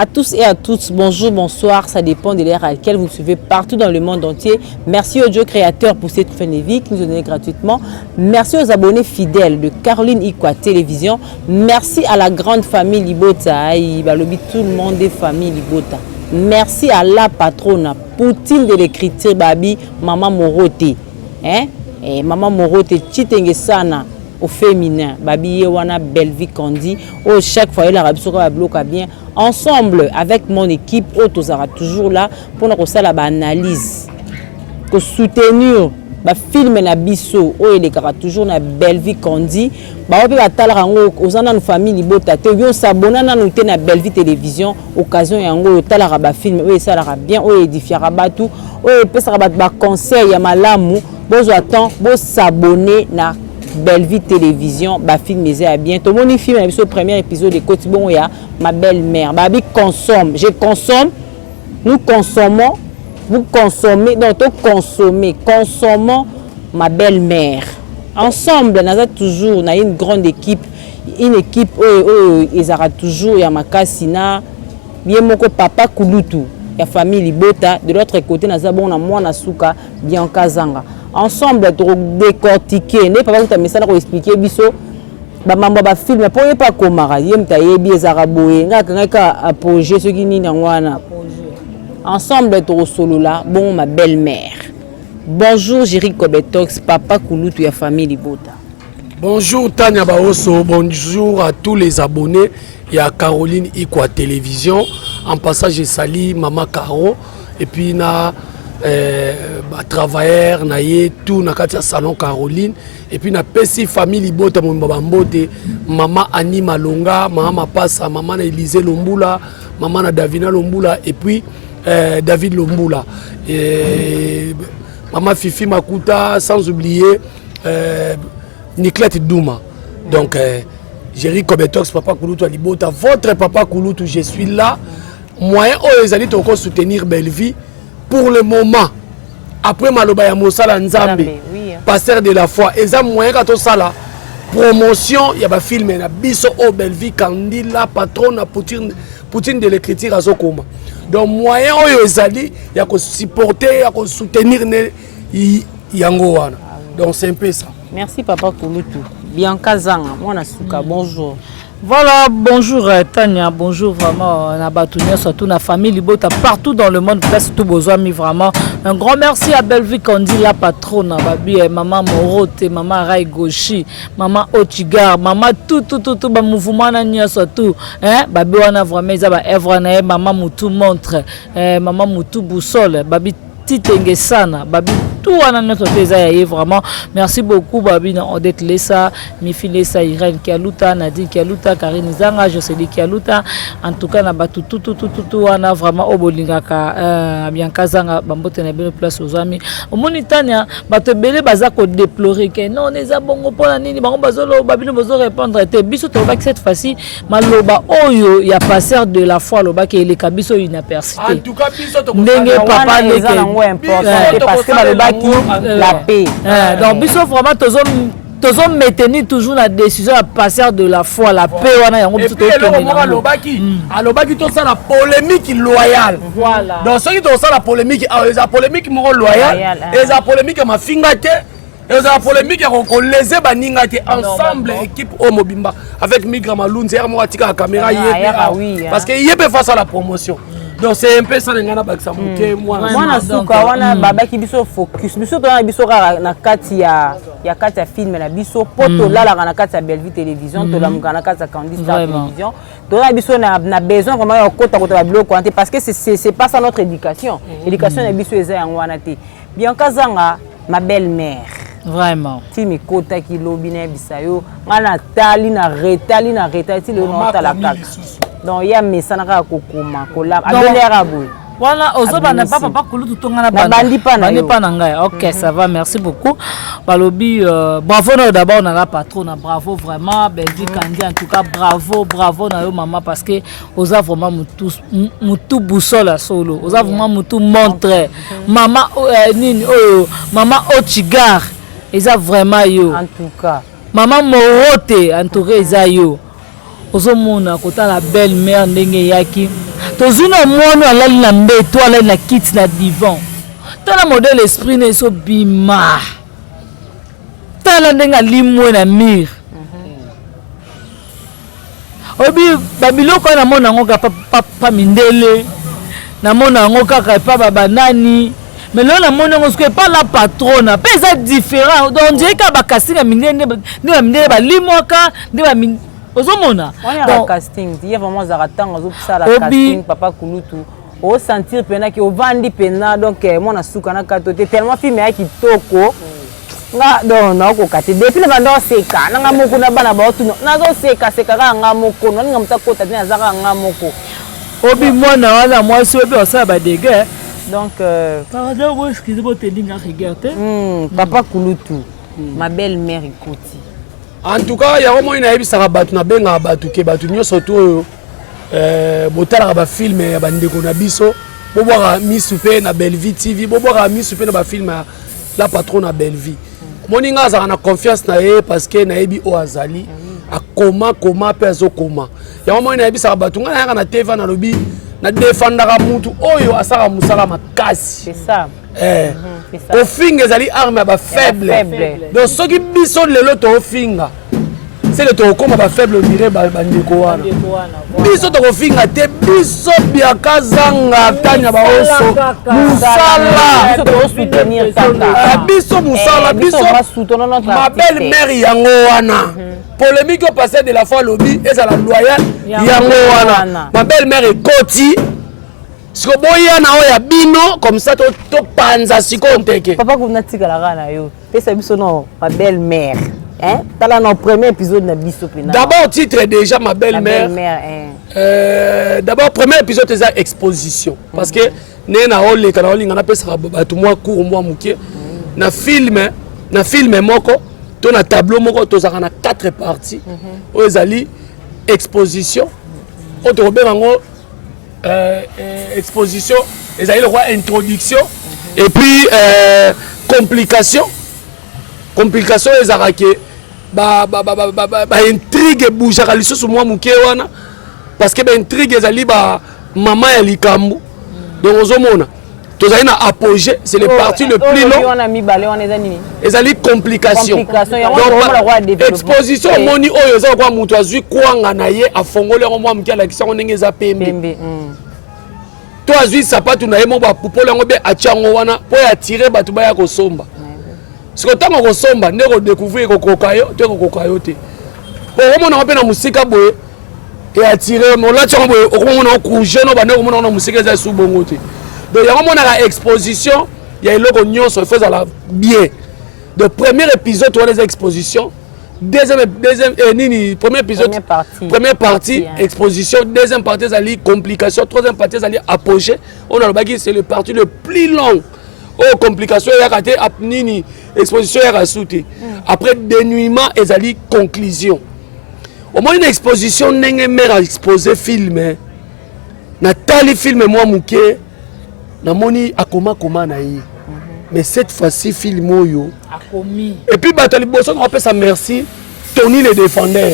À tous et à toutes, bonjour, bonsoir, ça dépend de l'ère à laquelle vous suivez partout dans le monde entier. Merci au Dieu créateur pour cette fin de vie qui nous donne gratuitement. Merci aux abonnés fidèles de Caroline Ikwa Télévision. Merci à la grande famille Libota. Tout le monde est famille Libota. Merci à la patronne, Poutine de l'écriture, Babi, Maman Morote. Maman Morote, Chitenge Sana. Au féminin, Babi Wana belle vie qu'on dit. Chaque fois, la Rabbi Sora bloque bien. Ensemble, avec mon équipe, on sera toujours là pour nous faire l'analyse. Pour soutenir le film et la biso, il y aura toujours une belle vie qu'on dit. On peut aux nos familles libota, on s'abonne à nous la belle vie télévision. Occasion et en gros, la film, ça sera bien, édifiera tout, peut se conseil à malamu, bon attend, bon s'abonner na Belle Vie Télévision, bah film à bientôt. Mon film est au premier épisode de Côte-Bon, il y a ma belle-mère. Babi consomme, je consomme, nous consommons, vous consommez, donc consommons ma belle-mère. Ensemble, nous avons toujours une grande équipe, ils aura toujours, il y a ma cassina, bien mon papa Kulutu, il y a famille Libota, de l'autre côté, nous avons moi Nasuka, bien Kazanga. Ensemble pour décortiquer ne pas vous message pour expliquer biso ba mamba ba film pour pas komara yem ta yebi ezaraboye ngaka apogée ce qui ni ngwana ensemble pour solo là bon ma belle-mère. Bonjour Jéric Kobetox, papa Kulutu ya famille Libota. Bonjour Tania Baoso, bonjour à tous les abonnés et à Caroline Ikwa Télévision. En passage je salue maman Caro et puis na travailleur naie tout na katia salon Caroline et puis na pesi famille Libota mon babambote maman Annie Malonga, maman Mapasa, maman Élisée Lombula, maman Davina Lombula et puis David Lombula et maman Fifi Makuta, sans oublier Nicolette Douma. Donc Jéric Kobetox, papa Kulutu Libota, votre papa Kulutu, je suis là. Moyen les alliés encore soutenir Belle Vie. Pour le moment, après Maloba ya Mosala Nzambe, pasteur de la foi, et ça moyen quand ça la promotion, il y a un film na biso au Belle Vie Candila patronne Poutine de l'écriture à Zokoma. Donc moyen oyo ezali ya ko supporter, ya ko soutenir ne yango wana. Donc c'est un peu ça. Merci papa Kulutu. Bianca Zanga, moi Nasuka, bonjour. Voilà, bonjour Tania, bonjour vraiment Nabatounia, surtout la famille Libota partout dans le monde, place tout besoin, mais vraiment un grand merci à Belle Vie Kandi, la patronne, Babi, maman Morote, maman Rai Goshi, maman Ochigar, maman tout, mouvement Nania surtout, Babi on a vraiment Zaba Evranae, maman Moutou montre, maman Moutou boussole, Babi Titenge Sana, Babi tout à notre désir vraiment. Merci beaucoup Babi na Odette Lessa, Mifi Lessa, Irène Kialuta, Nadine Kialuta, Karine Zanga, Jocelyne Kialuta. En tout cas na batu tout on a vraiment obolingaka Bianca Zanga bambote na belle place aux amis. Au monitania bato belé bazako déplorer que non les abongo pona nini bango bazolo Babi no bazo répondre te biso to va que cette fois-ci maloba oyo ya passeur de la foi loba que les kabiso inapercité. En tout cas biso to ndenge papa les parce que la paix. Donc, biso vraiment, tous maintenir toujours la décision à passer de la foi, la paix. Et puis, alobaki tout ça la polémique loyale. Voilà. Donc, ceux qui ont ça la polémique, la polémique loyale, et la polémique ma fingate, et la polémique qu'on les a baningate ensemble, équipe Omobimba, avec Migra Maloun, c'est moi qui la caméra, parce qu'il y a face à la promotion. Donc c'est un peu ça les gars bakisa muke moi na suka wana baba ki biso focus biso to na biso na kati ya kati ya film na biso poto la na kati ya Belle Vie Télévision to la na kati ya Candice Télévision to na biso na besoin vraiment ya kota ba biloko ante parce que c'est pas ça notre éducation éducation na biso eza yango wana te Bianca Zanga ma belle-mère vraiment timi kota ki lobi na bisayo ngana tali na retali ti le no ta la kaka. Donc il y a mes sanaka kokoma kola adolera boy voilà ozoba na papa Kulutu tonga na bandi pa na ngai. OK, ça va, merci beaucoup balobi bravo d'abord na la patronne, bravo vraiment Belle Vie Kandi, en tout cas bravo na yo maman parce que oza vraiment mutu boussole solo, oza vraiment mutu montre maman nini maman Ochigar eza vraiment yo en tout cas maman Morote en tout cas eza yo ozomona kota la belle-mère ndenge yaki tozuna mwana alali na mbeto alali na kiti na divan tala modèle esprit ne so bima tala ndenge alimwe na mire obi babiloko na mona ngo pa mindele na mona ngo kaka pa babanani mais là na mona ngo ce pas la patronne pas ça différent donc on dirait ka bakasi na mindele ne mindele balimwaka ne ba ozomona donc casting il y a vraiment zaratanga zo pisa la casting papa kulutu au sentir pena ki au vandi pena donc moi na suka na katote tellement film ya kitoko nga donc na ko kati depuis le bando seka nga moko na bana ba otu na zo seka nga moko nga mtakota tena zaka nga moko obi mwana wana mwasi obi osala ba dégâts donc pardon moi excusez moi tending à regarder papa kulutu ma belle-mère Ikoti. En tout cas, il y a vraiment une émission qui a bien abattu, qui surtout botala ba film ya bandeko na biso, bo boka mi souper na Bellevue TV, bo boka mi souper na ba film la patronne na Bellevue. Moninga za na confiance na ye parce que na yebi o azali a comment peso comment. Il y a vraiment une émission abattu nga na TV na lobi na défendra mutu oyo asaka musala makasi. C'est ça. Au finga ezali arme ba faible. Donc ceux qui biso lelo to finga. C'est le to comme ba faible dirait ba ndeko wana. Biso to finga te biso biaka zanga tanya ba oso. Musala. Biso to soutenir tata. Biso musala biso. Ma belle-mère yango wana. Polémique au passé de la fois lobby et ça la loyale yango wana. Ma belle-mère Ikoti. Si vous avez un bino, comme ça, tu panza si conteke. Papa, vous n'avez pas la rana, c'est ma belle-mère. Dans le premier épisode de Bisso. D'abord, titre déjà ma belle-mère. D'abord, premier épisode, c'est exposition. Parce que, na film moko, tu as tableau moko, tu as 4 parties. Tu as exposition. Tu as exposition, les aïeux roi introduction et puis complication les araké intrigue bouge à l'issue sur moi moukéwana parce que intrigue les ali maman et likambu donc aux hommes tous aïeux na apogée c'est le parti le plus long les ali complication donc exposition moni oyo za kwa mutu azui kwanga na ye afongole moi mouké la kisanga ndenge za pembe to azui sapatu na ye mo ba pupola ngo be achango wana po ya tirer batu ba ya kosomba siko tango kosomba ndeko découvrir ko kokayo te ko kokayo te po mo na pe na musika boye et attirer mo la chango boye ko na coucher no ba ndeko mo na musika za su bongo te donc ya mo na la exposition ya iloko nyonso faut ça la bien de premier épisode to les expositions deuxième premier épisode première partie exposition deuxième partie c'est complication troisième partie c'est apogée on a le bagage c'est le parti le plus long oh complication il y a raté nini exposition il y a sauté après dénuement et c'est conclusion au moins une exposition n'engé mère à exposer film Nathalie film moi mouké na moni akoma na yi mais cette fois-ci film oyo et puis Batali Bosso on appelle ça merci Tony le défendeur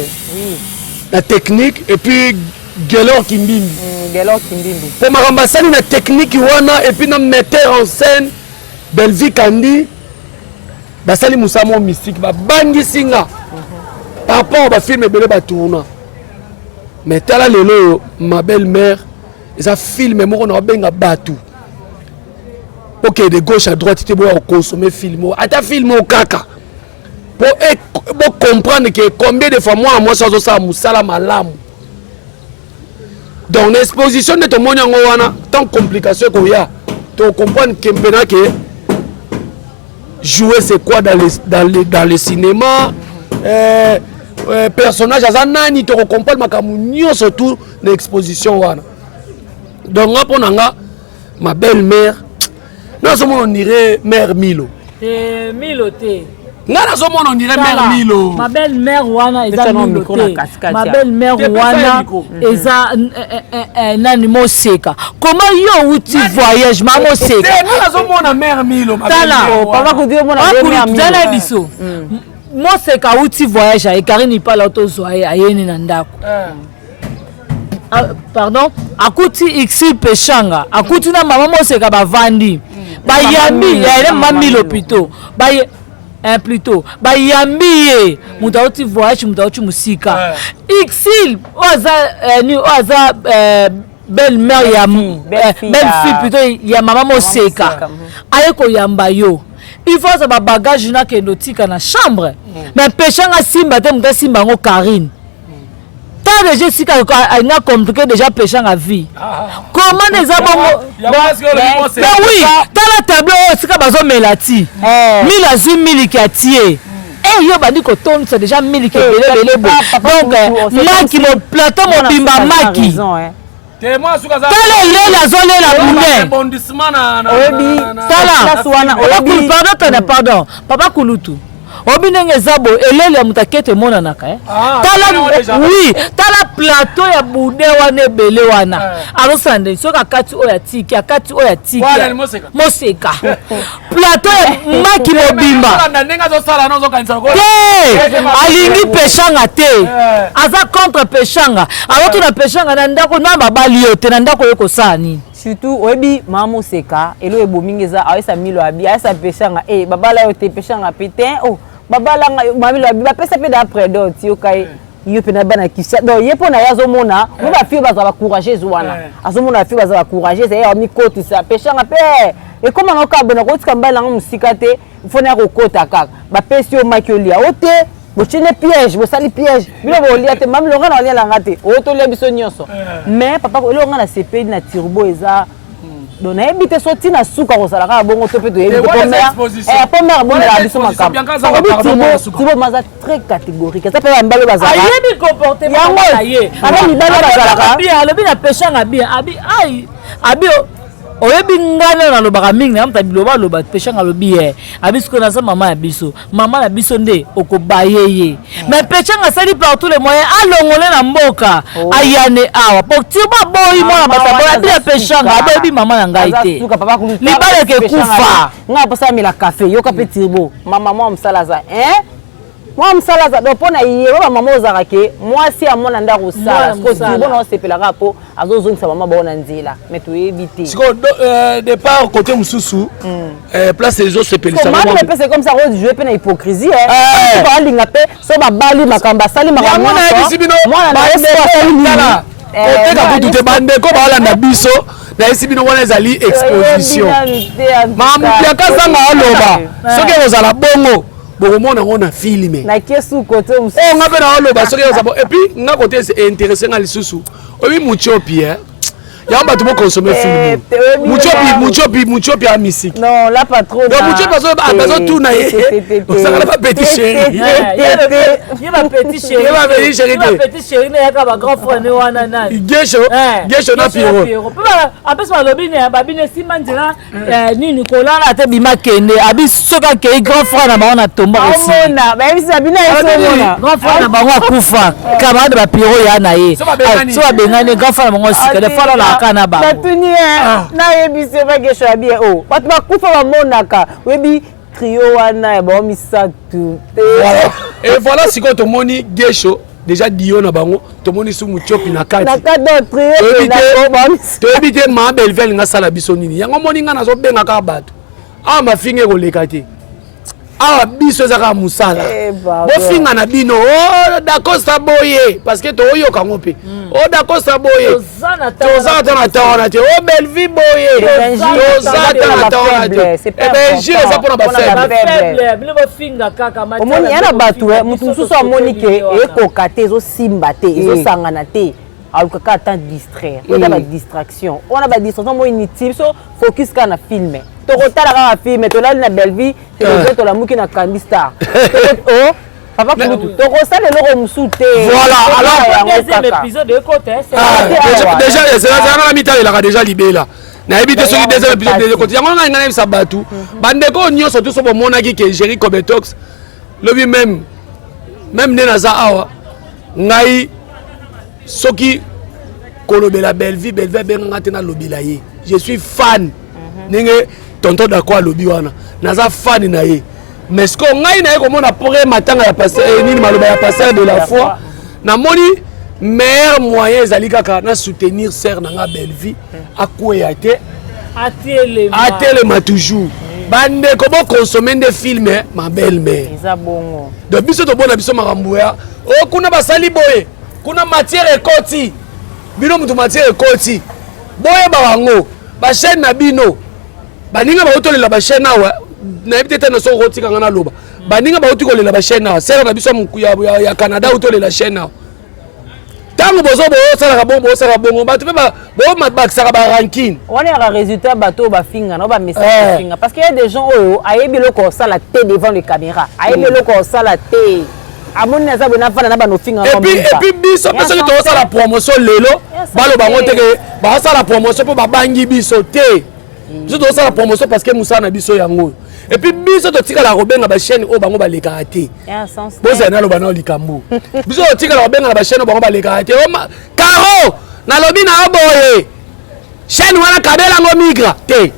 la technique et puis Gelor Kimbimbi pour ma ambassade la technique wana et puis na metteur en scène Bellevue Kandi basali musamo mystique ba bangi singa par rapport au film belé ba tourna mais tala lelo ma belle-mère ça film moko na benga batu. Ok, de gauche à droite, tu peux consommer film. À ta film au caca. Pour comprendre que combien de fois moi ça ça musala malam. Donc l'exposition de ton monde wana tant complication qu'il y a. Tu comprends que jouer c'est quoi dans le cinéma personnage azanani tu comprends makamunyo surtout l'exposition wana. Donc ngaponanga ma belle-mère non, on dirait mère Milo. Milo te. Non, on dirait mère Milo. Ma belle-mère Wana est Milo te. Ma belle-mère Wana est un animal seka. Comment yo où tu voyages, maman seka? Non, on mère Milo. Tala, papa ko dio mona mère Milo. Tala biso. Moseka outi voyage et Karine pas l'auto soye ayeni na ndako. Pardon, akuti Ixi Peshanga, akuti na maman Moseka bavandi. Ba yambi ya mami l'hôpital. Ba plutôt ba yambi muta outi voyage muta outi musika. Ixi oza belle-mère ya belle-fille plutôt ya maman Moseka. Ayeko yamba yo. Il faut ça bagage na ke notika na chambre. Mais Peshanga simba te muta simba ngo Karine. T'as déjà si il a compliqué déjà Peshanga vie. Comment les abonnements? Mais oui, t'as la tableau c'est ka bazo melati. 1000 qui a tiré. Eh yo bandi ko ton c'est déjà 1000 qui belé. Donc maki mon plateau mon bimba maki. La zone la boulette. Pardon. Papa Kulutu. Obinenge zabo elele mutakete mona naka oui tala plateau ya bude wana bele wana arosande soka kati oya tiki akati oya tiki Moseka plateau ya maki mobimba alingi Peshanga te aza contre Peshanga alors na Peshanga na ndako na babali yote na ndako yoko sani surtout oyebi mama Moseka elo ebomingeza awesa milo abi awesa Peshanga babala yote Peshanga pétin babala mami lo abi ba pesa pe d'après d'autres yo kai yo pe na bana kisa donc yepo na yazo mona mo ba fille baza ba courageuse wana azomona fille baza ba courageuse ya mi koti sa Peshanga pe et comment on ka bona ko tika mbala musika te fona ko kota kaka ba pesi yo makiolia ote bo chine piège bo sali piège bilo bo lia te mami lo ngana lia langa te oto lia biso nyonso mais papa ko lo ngana CP na turbo eza donc na ebité sorti na suka ko sala ka bongo to pe to yebi ko mère bon la biso makamba tibo maza très catégorique ça peut mbalo bazala ayebi comportement ya ye ala libalo bazala bien le bien Peshanga bien abi oyebi ngana na lobaka mingi na mta biloba loba Peshanga lobi abi siko na sa mama na biso nde okobayeye mais Peshanga sali partout les moyens alongole na mboka ayane awa pour tiba boy mwana batabola bi Peshanga abi mama na ngai te libale ke kufa nga pasa mila café yo kape tirbo mama moi msalaza moi msalaza do pona yero ba mama ozaka ke moi si amona ndako sala ko tirbo na sepela rapo azozongisa mama bona nzela mais to éviter siko départ côté mususu place les autres sepela ça moi c'est comme ça on jouer pe na hypocrisie pas linga pe so ba bali makamba sali makamba moi na oteka kutu te bandeko balanda biso na esibino wana ezali exposition mamuyakazanga aloba soki ozala bongo bokomona ngo na filme na kesu kote musu nga pe na aloba soki ozala et puis nga kote intéressé nga lisusu obi muchopi ya bato bo consommer film muchopi a musique non là pas trop donc muchopi bazo tourna ça va pas petit chéri il va petit chéri ne yaka ba grand frère ne wana na gesho na piro apesa lobine babine simanjela ni Nicolas na te bima kende abi soka ke grand frère na baona tomba aussi mona ba bisa bina esomona grand frère na bango akufa camarade ba piro ya na ye so bengane grand frère na bango sika de fala la kana ba batuni na yebise ba gesho abi bato bakufa bamonaka webi trio wana ba misatu et voilà siko to moni gesho déjà dio na bango to moni su muchopi na kati na kado trio to ebite ma belvel nga sala biso nini yango moni nga nazo benga ka bato ma finge ko lekate biso ezaka musala bofinga na bino d'accord ça boye parce que to oyo kango pe d'accord ça boye toza na tawana te belle vie boye toza na tawana te jire ça pour ba faible bino bofinga kaka mati omoni yana batu mutu mususu amoni ke ekoka te ezo simba te ezo sangana te alukaka ata distraire oza ba distraction ona ba distraction mo inutile so focus ka na filme tokotala kaka filme tolali na belle vie tolamuki na Candy Star papa Kulutu tokosala eloko mosusu te voilà alors deuxième épisode de côté déjà c'est la mitale elaka déjà libela nayebi te soki deuxième épisode de côté yango ngai nayebisa bato bandeko nyonso to so bomonaki ke Jerry Cobetox lobi même nde naza awa ngai soki kolobela belle vie abenganga te nalobela ye je suis fan ndenge tonton dako alobi wana naza fan na ye mais ce qu'on a eu comme on a pourrait matin à passer ni maloba ya passer de la foi na moni meilleur moyen ezali kaka na soutenir sœur nanga Belle-Vie akoya te atelema toujours bande comment consommer des films ma belle-mère eza bongo de biso to bona biso makambo ya o kuna basali boye kuna matière ekoti bino mutu matière ekoti boye bango ba chaîne na bino baninga ba otolela ba chaîne awa na peut-être na so rotika ngana loba baninga ba otikolela ba chaîne awa sera na biso ya Canada otolela chaîne awa tango bozo bo sala bongo ba tu ba bo bakisaka ba ranking on est à résultat bateau ba finga no ba message finga parce qu'il y a des gens ayebi loko sala té devant les caméras ayebi loko sala té amoni na za bona fana na ba no finga et puis biso parce que to sala promotion lelo balo bango teke ba sala promotion po ba bangi biso té biso to sala promotion parce que musa na biso yango et puis biso to tika la robenga ba chaîne o bango ba le karaté boza na lo bana likambo biso to tika la robenga ba chaîne o bango ba le karaté o karo na lobi na aboye chaîne wana kabela ngo migra té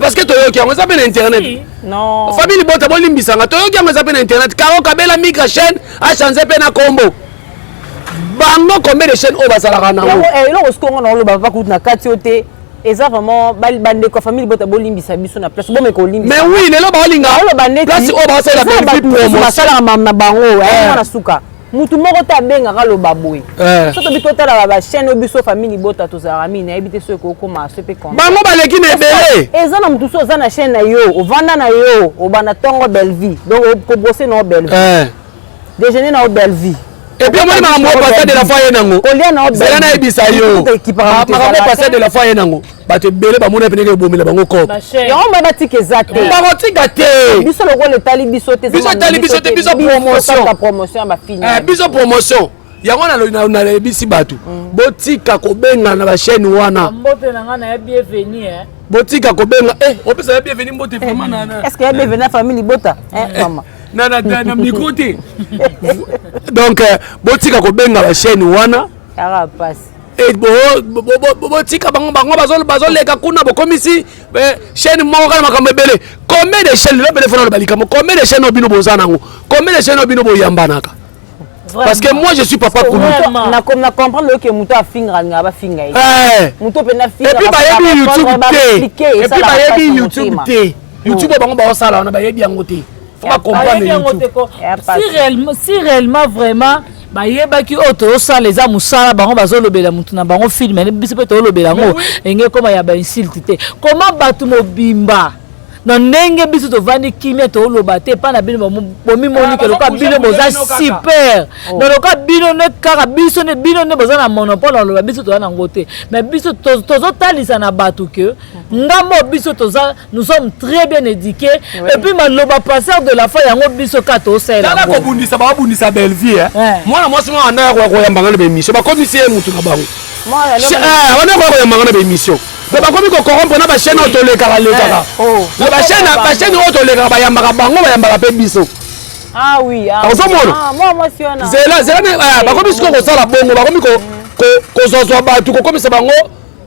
parce que to yoki yango ça pe na internet non famille bota bo limbisanga to yoki yango ça pe na internet karo kabela migra chaîne a changer pe na combo bango combien de chaînes o basala na ngo et lo skongo na lo ba pa kutu na katiote et ça vraiment bande ko famille bota bolimbisa biso na place bon mais ko limbisa mais oui lelo ba linga place o ba sala la belle promotion basala na bango na suka mutu moko ta benga ka lo baboy soto bitota la ba chaîne biso famille bota to za ramine ebite so ko koma so pe kon bango ba leki na belé eza na mutu so za na chaîne na yo o vanda na yo o bana tongo Belle-Vie donc ko brosser na Belle-Vie déjeuner na Belle-Vie et puis moi ma passer de la foi yenango zela na ebisa yo ma passer de la foi yenango ba te belé ba mona peneke bomela bango ko yo ma batike zate ba kotika te biso loko le tali biso te biso promotion ba fini biso promotion yango na ebisi batu botika kobenga na ba chaîne wana mbote na nga na bienvenue botika kobenga opesa bienvenue mbote vraiment na est-ce que ya bienvenue famille bota mama na micro te donc botika kobenga ba chaîne wana ara passe et botika bango bazoleka kuna bokomisi chaîne moko kana makambo ebele combien de chaîne le téléphone ba likamo combien de chaîne obino bozana ngo combien de chaîne obino boyambanaka parce que moi je suis papa pour na comprendre que muto afinga ngaba finga muto pe na finga et puis ba yebi YouTube te et puis ba yebi YouTube te YouTube bango ba osala on ba yebi yango te faut pas comprendre YouTube si réellement vraiment ba yebaki oto osala les amusala bango bazolobela mutu na bango film mais biso pe to lobela ngo enge koma ya ba insulte te comment batu mobimba na ndenge biso to vandi kimia to loba te pa na bino bomi moni ke loka bino boza super na loka bino ne kaka biso ne bino ne boza na monopole na loba biso to na ngote mais biso tozo talisa na batu ke ngamo biso toza nous sommes très bien éduqués et puis maloba passeur de la foi yango biso ka to sela na ko bundisa ba bundisa Belle-Vie mwana mwasi mwa anda ko yamba ngana be mission ba komisi ye mutu na bango wana ko yamba ngana be mission ba komi ko corrompre na ba chaîne otoleka lekaka ba chaîne otoleka ba yamba bango ba yamba pe biso ah oui moi siona zela ba komi ko sala bongo ba komi ko zozwa batu ko komisa bango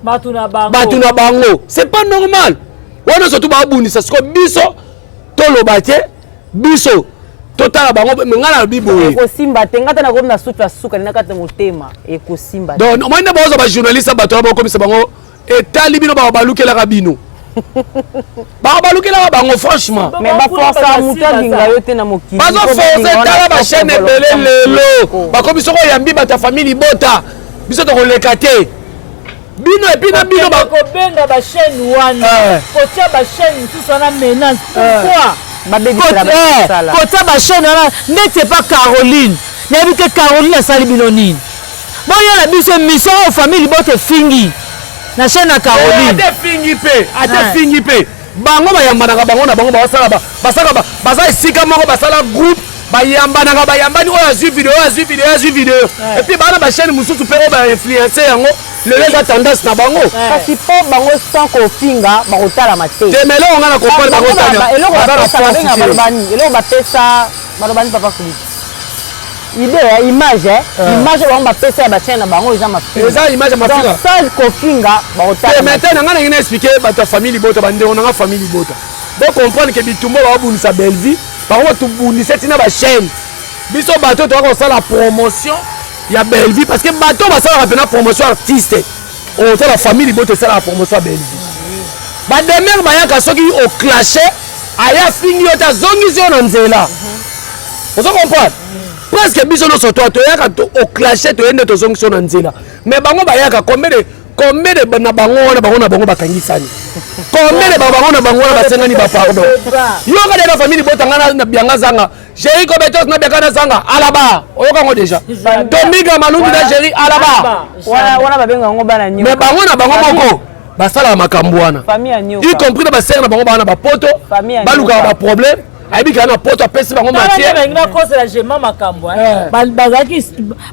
batu na bango c'est pas normal wana surtout ba bundisa siko biso toloba te biso totala bango ngala na biboye ekosimba te ngata na komi na suka na kata motema ekosimba donc moi ne boza ba journaliste bato ba komisa bango etali bino ba balukelaka bino ba balukelaka bango franchement mais ba force muta linga yo te na mokili bazo force tala ba chaîne ebele lelo ba komiso ko yambi bata famille bota biso to koleka te bino et puis na bino ba ko benga ba chaîne wana ko tia ba chaîne tout ça na menace pourquoi Kota ba chaîne n'était pas Caroline. Il y avait que Caroline a sali binonine. Bon il y a la biso mission aux familles bote fingi. Na chaîne à Caroline. Ate fingi pe. Bango ba yambana bango na bango ba sala ba sika moko ba sala groupe ba yambana ba yambani o azu vidéo et puis bana ba chaîne mususu pe ba influencer yango le les tendance na bango kasi po bango sans ko finga ba kotala mate temelo nga na kopala bango tanya eloko ba pesa balobani papa kuli idée image bango ba pesa ba chaîne na bango eza mafika eza image mafika sans ko finga ba kotala maintenant nga na expliquer ba ta famille bota ba ndeko na famille bota donc comprendre que bitumbo ba bunisa Belle-Vie par contre tubundisa tina ba chaîne biso bato to ko sala promotion ya Bellevue parce que bato ba sala pena promotion artiste on ta la famille libote sala promotion Bellevue ba demer bayaka soki au clasher aya fingi ota zongi zo na nzela vous comprenez presque biso no soto to yaka to au clasher to yende to zongi zo na nzela mais bango bayaka combien de na bango na bango bakangisani combien de bango na bango na basengani ba pardon yo ka de la famille botanga na bianga zanga Jerry ko betos na bianga zanga alaba oyoka ngo déjà Dominga Malungu na Jerry alaba wana babenga ngo bana nyo mais bango na bango moko basala makambo wana y compris na basengana na bango bana ba poto baluka ba problème ayibika na poto apesi bango matière na cause la jema makambo bazaki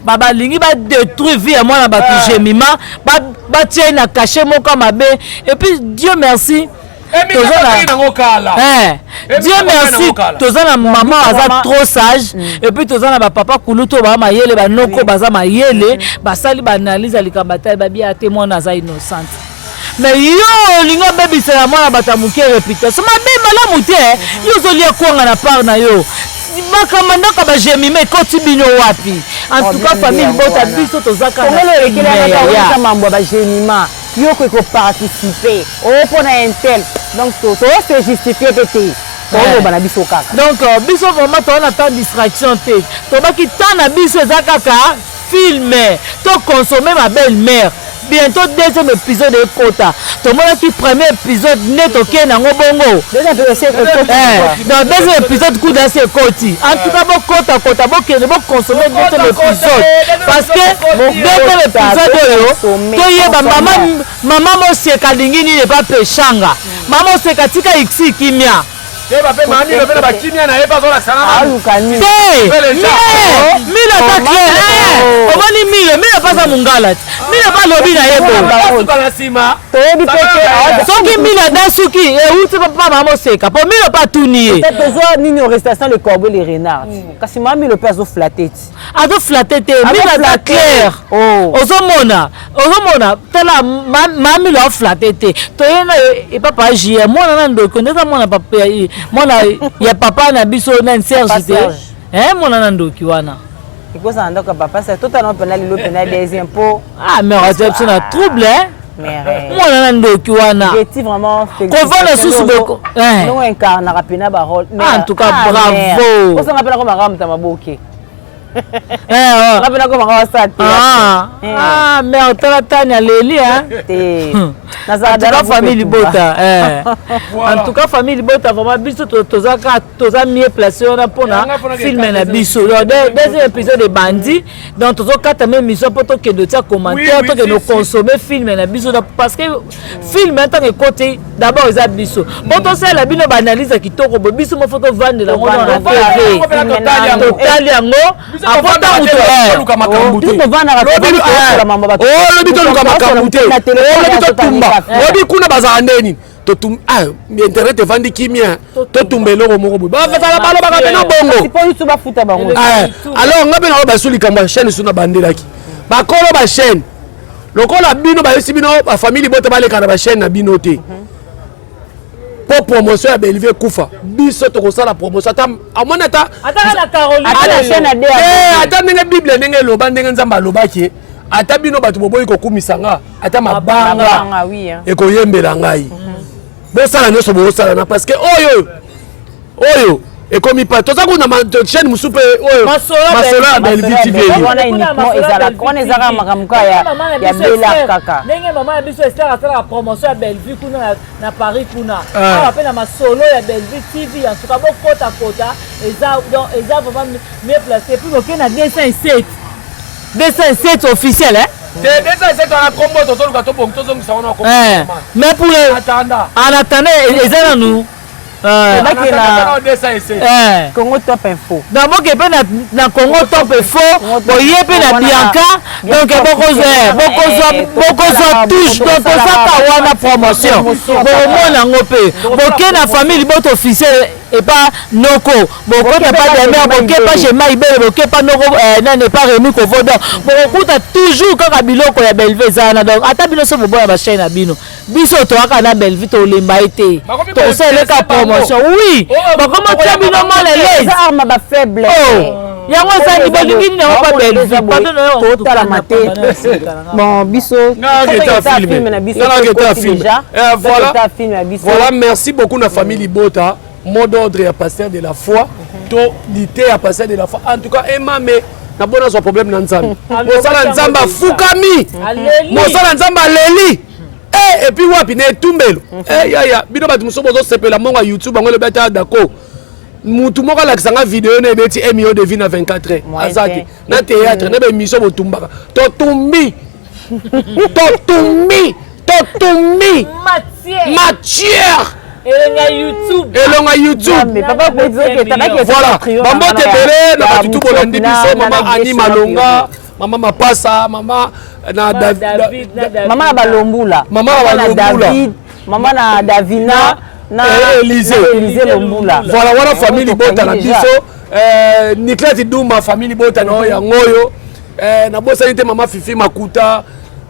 babalingi ba détruire vie à moi na bato jemima ba tie na caché moko mabe et puis Dieu merci Dieu merci tozana maman aza trop sage et puis tozana ba papa kuluto ba mayele ba noko baza mayele basali ba analyse alikambata ba bia témoin aza innocente mais yo lingo baby c'est la moi bata muke réputation ma be malamu te yo zolia kwanga na part na yo makamanda ka ba jemime koti bino wapi en tout cas famille bota biso tozaka na ya mambo ba jemima yo ko participer au pona intel donc to se justifier que te bana biso kaka donc biso vraiment to na tant distraction te to baki tant na biso zakaka filmer to consommer ma belle-mère bientôt deuxième épisode de Kota. Tout le monde qui premier épisode net au Kenya bongo. Dans deuxième épisode coup d'assez Koti. En tout cas bon Kota bon Kenya bon consommer deuxième épisode parce que deuxième épisode to yeba maman mo seka dingini ne pas pechanga. Maman seka tika iksi kimia. Bape mami le ba kimia na eba zo la sana. Mila ta clair. Omani mila pas za mungala. Mila ba lobi na yebo. Ba la sima. Toyebi peke. Soki mila dasuki e uti papa mama seka. Po mila pas tunier. Peut-être besoin nini restation le corbeau les renards. Kasi mami le père zo flatté. Ado flatté te mila ta clair. Oh. Ozomona tela mami lo flatté te. Toyena e papa jie mona na ndoko ndeza mona papa mona ya papa na biso na Serge te mona na ndoki wana iko sa ndoka papa c'est totalement pénal le pénal des impôts mais réception na trouble mona na ndoki wana j'ai vraiment kovana susu beko non incarne na rapina ba rôle en tout cas bravo on s'en rappelle comme Aram Tamaboke rapina comme Aram Sate mais on t'a tania leli la famille Bota en tout cas famille Bota vraiment biso toza mieux placé on a pour na film na biso deuxième épisode de Bandi donc tozo kata même mission pour to que de tia commentaire to que nous consommer film na biso parce que film en tant que côté d'abord ils a biso pour to ça la bino analyse kitoko biso mo photo vendre la na TV total yango apota muto obi kuna bazala ndeni totum internet evandi kimia totumbeloko moko boye bafetala balobaka pena bongo alors nga mpe nalo basuli kamba chaîne so na bandelaki bakolo bachaîne lokola bino bayesi bino bafamille bote baleka na bachaîne na bino te po promotion ya Bellevue kufa biso tokosala promotion ata amona ata ata ndenge bible ndenge eloba ndenge nzambe alobaki ata bino bato boboyi kokumisanga ata mabanga ekoyembela ngai bosala nyonso bosalana parce que oyo ekomi pa toza kuna chaîne musupe oyo masolo ya Bellevue TV wana ezaka makambo ya bela kaka ndenge mama ya biso esala asala promotion ya Bellevue kuna na Paris kuna awa pe na masolo ya Bellevue TV en tout cas kota eza vraiment mieux placé puis ok na 207 officiel mais pour en attendant eza na nous Congo Top Info. D'abord que na Congo Top Info, boye pe na Bianca, donc beaucoup touche donc ça wana promotion. Bon mon ngope. Boke na famille bot officiel et pas noko boko ta pas de mer boko pas chez Maïbel boko pas noko n'est pas remis ko vodo boko ta toujours kaka biloko ya Bellevue zana donc ata bino so bobo ya ba chaîne na bino biso to aka na Bellevue to lemba été to sele ka promotion oui boko mo tia bino malele ça arme ba faible yango ça ni bolingi ni ko Bellevue pardon to la maté bon biso voilà merci beaucoup na famille Libota mot d'ordre à pasteur de la foi to lité à pasteur de la foi en tout cas Emame na bona son problème na nzambe mosala nzamba fukami mosala nzamba leli et puis wapi ne tumbelo ya bino batu muso bozo sepela monga YouTube ngolo beta d'accord mutu moko la kisanga vidéo na beti 1 million de vues na 24 heures azaki na théâtre na be mission botumbaka to tumbi matière elonga YouTube mais papa peut dire que tabaki voilà bambote belé na batutu bolandi biso mama Annie Malonga mama Mapasa mama na David mama na Balombula mama na David mama na Davina na Élysée Lombula voilà famille Libota na biso Nicolas Tiduma famille Libota na ya ngoyo na bosa nite mama Fifi Makuta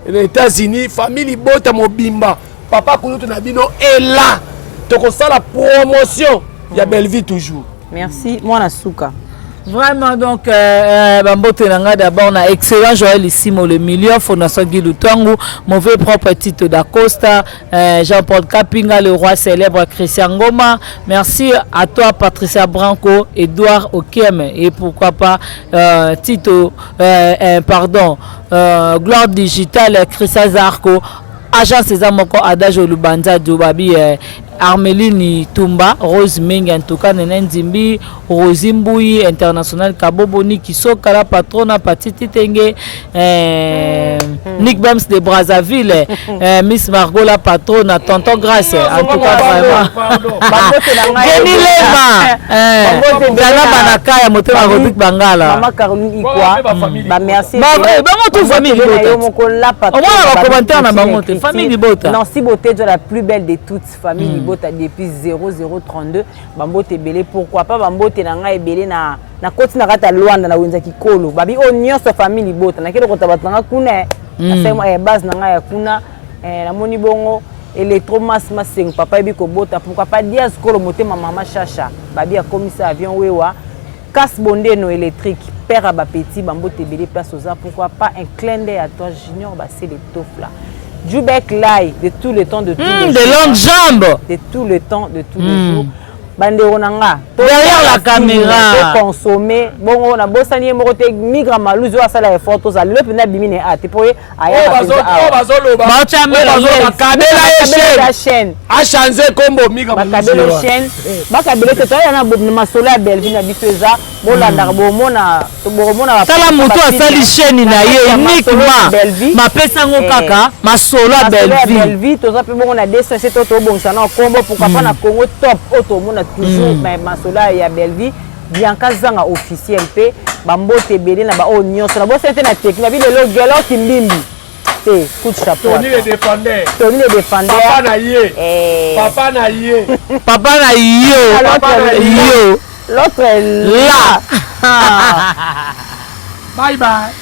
les États-Unis famille Libota mobimba papa kulutu na bino est là toko la promotion ya Bellevue toujours merci moi na suka vraiment donc bambote nanga d'abord na excellent Joël Isimo le million fondation Guy Lutangu mauvais propre titre d'Acosta Jean-Paul Kapinga le roi célèbre Christian Ngoma merci à toi Patricia Branco Edouard Okiem et pourquoi pas Tito pardon Gloire Digitale Christian Zarco agent César Moko Adage Lubanza Dubabi Armeline Tumba Rose Ming en tout cas Nenenzimbi Rosimboui international Kaboboni Kisoka la patrona Patiti Tenge Nick Bams de Brazzaville Miss Margot la patrona Tonton Grace en tout cas vraiment Jenny Lema Gana Banaka ya Motema Rodrigue Bangala Maman Caroline Ikwa ba merci bango tout famille Libota on va va commenter na bango famille Libota non si beauté de la plus belle de toutes famille Libota depuis 0032 bambote belé pourquoi pas bambote na nga ebelé na koti na kata Luanda na wenza kikolo babi o nyonso famille Libota na kelo kota batanga kuna na sema base na nga ya kuna na moni bongo électromas maseng papa ebi ko bota pourquoi pas Diaz kolo motema mama chacha babi a commissaire avion wewa casse bondé no électrique père à petit bambote belé place aux arts pourquoi pas un clin d'œil à toi junior bah c'est les tofla Djoubek Lai de tout le temps de tous les jours. De longues jambes. De tout le temps de tous les jours. Bande onanga. Derrière la caméra. Consommer. Bon on a bossani morote migra maluzo asala effort aux allo pena bimine a te poye aya bazoloba. La chaîne. A changé combo migra maluzo. La chaîne. Bakabele te toya na masola Bellevue na bifeza. Bolanda bomona to bomona. Tala muto asali chaîne na ye uniquement. Ma pesa ngo kaka masola Bellevue. To za pe bon on a dessin c'est to bongsa na combo pourquoi pas na Congo top auto mona toujours mais masola ya Bellevue Bianca Zanga officiel pe bambote belé na ba o nyonso na bo c'était na technique bi le gelo kimbimbi te coup de chapeau Tony le défendeur papa na yé papa na yo l'autre est là bye bye